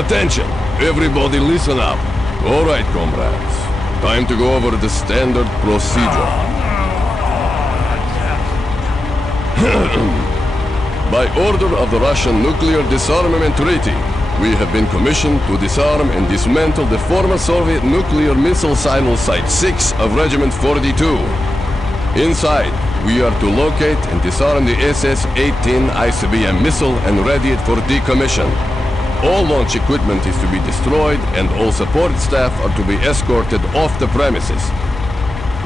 Attention! Everybody listen up. Alright, comrades. Time to go over the standard procedure. By order of the Russian Nuclear Disarmament Treaty, we have been commissioned to disarm and dismantle the former Soviet nuclear missile silo Site 6 of Regiment 42. Inside, we are to locate and disarm the SS-18 ICBM missile and ready it for decommission. All launch equipment is to be destroyed and all support staff are to be escorted off the premises.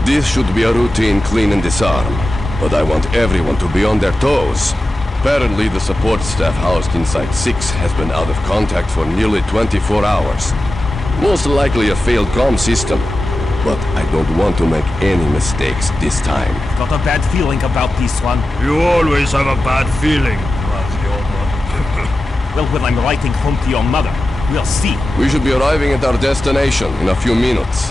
This should be a routine clean and disarm, but I want everyone to be on their toes. Apparently the support staff housed in Site 6 has been out of contact for nearly 24 hours. Most likely a failed comm system. But I don't want to make any mistakes this time. Got a bad feeling about this one. You always have a bad feeling. Well, when I'm writing home to your mother, we'll see. We should be arriving at our destination in a few minutes.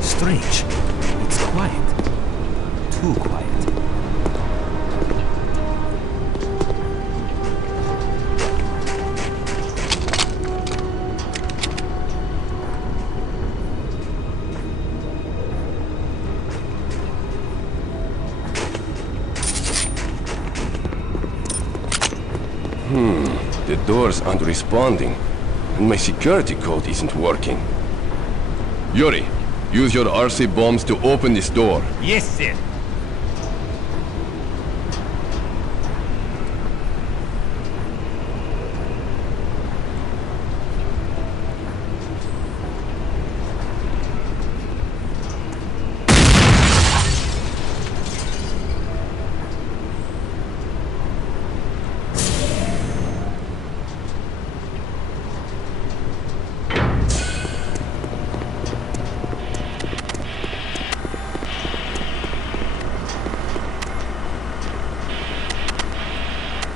Strange. It's quiet. Too quiet. The doors aren't responding, and my security code isn't working. Yuri, use your RC bombs to open this door. Yes, sir.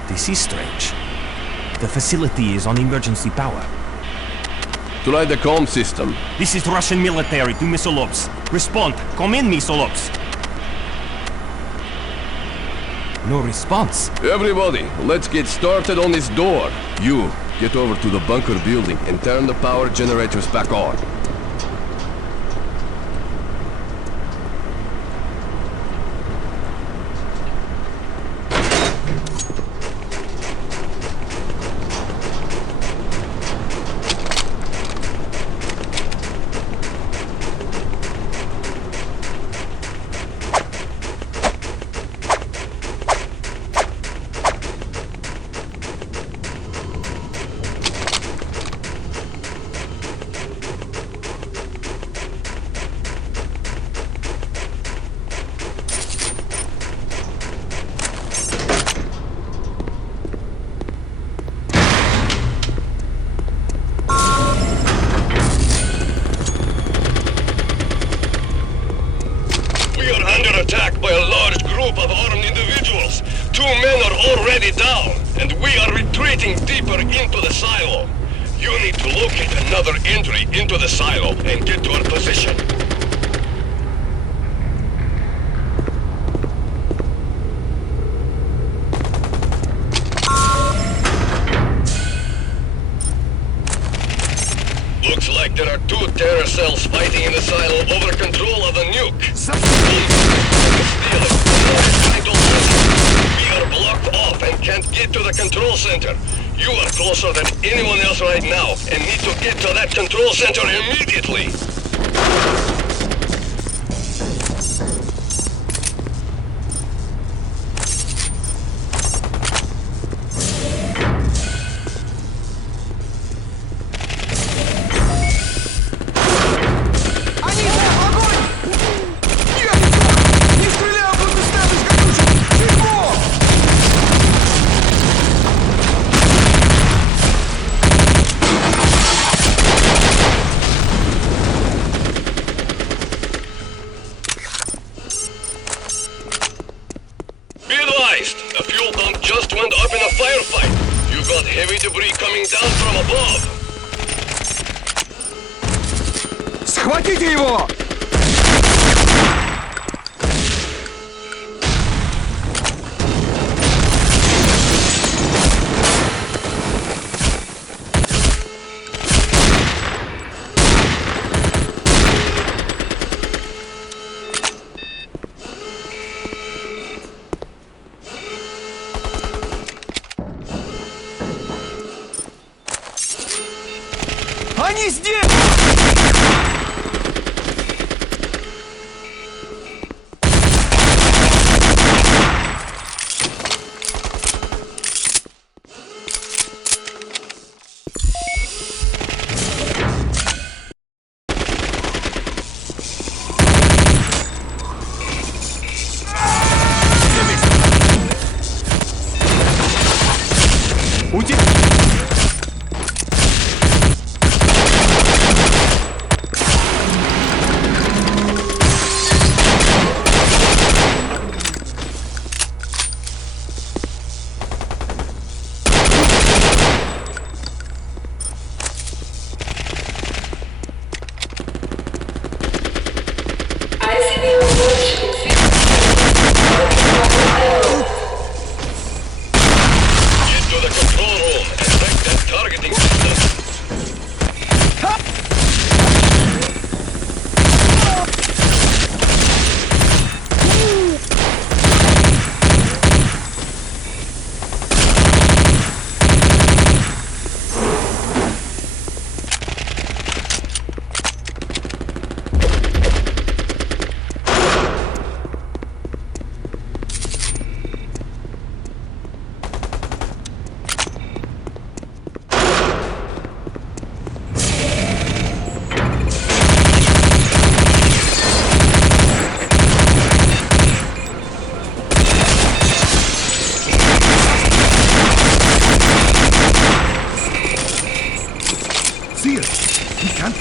This is strange. The facility is on emergency power. Try the comm system. This is Russian military to missile ops. Respond. Come in, missile ops. No response. Everybody, let's get started on this door. You, get over to the bunker building and turn the power generators back on. By a large group of armed individuals. 2 men are already down, and we are retreating deeper into the silo. You need to locate another entry into the silo and get to our position. Looks like there are 2 terror cells fighting in the silo over control of the nuke. We are blocked off and can't get to the control center. You are closer than anyone else right now and need to get to that control center immediately. got heavy debris coming down from above. Схватите его! Они здесь!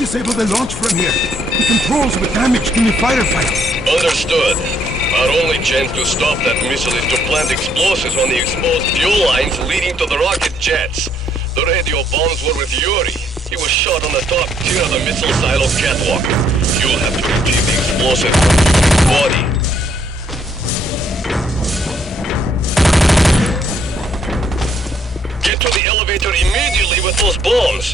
Disable the launch from here. The controls were damaged in the firefight. Understood. Our only chance to stop that missile is to plant explosives on the exposed fuel lines leading to the rocket jets. The radio bombs were with Yuri. He was shot on the top tier of the missile silo catwalk. You'll have to retrieve the explosives from Yuri's body. Get to the elevator immediately with those bombs.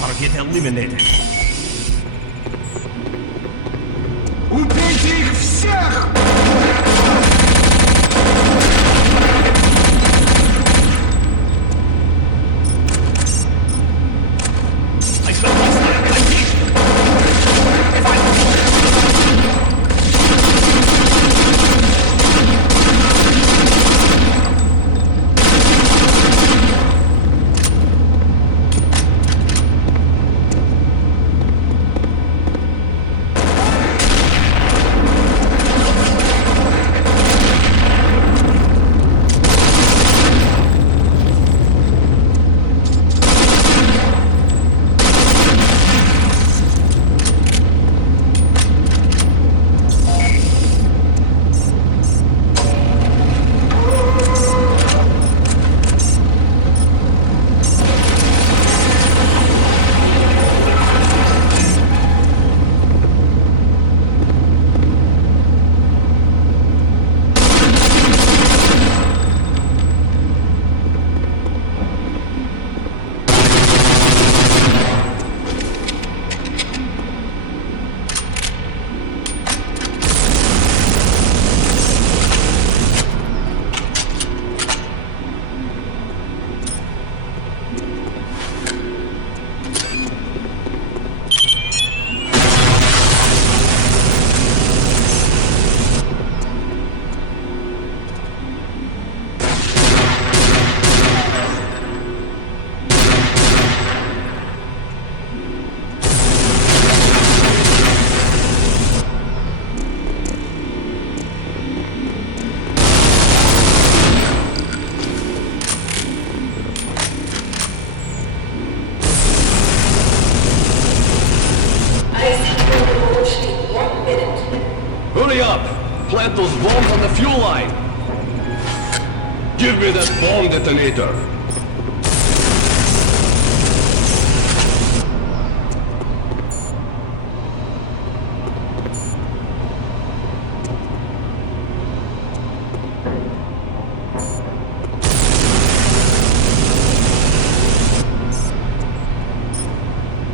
Target eliminated. Убейте их всех! Hurry up! Plant those bombs on the fuel line! Give me that bomb detonator!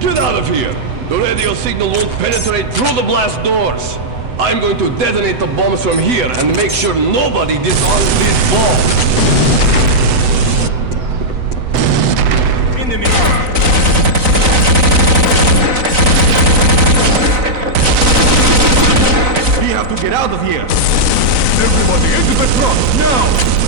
Get out of here! The radio signal won't penetrate through the blast doors! I'm going to detonate the bombs from here and make sure nobody disarms these bombs! Enemy! We have to get out of here. Everybody into the truck, now!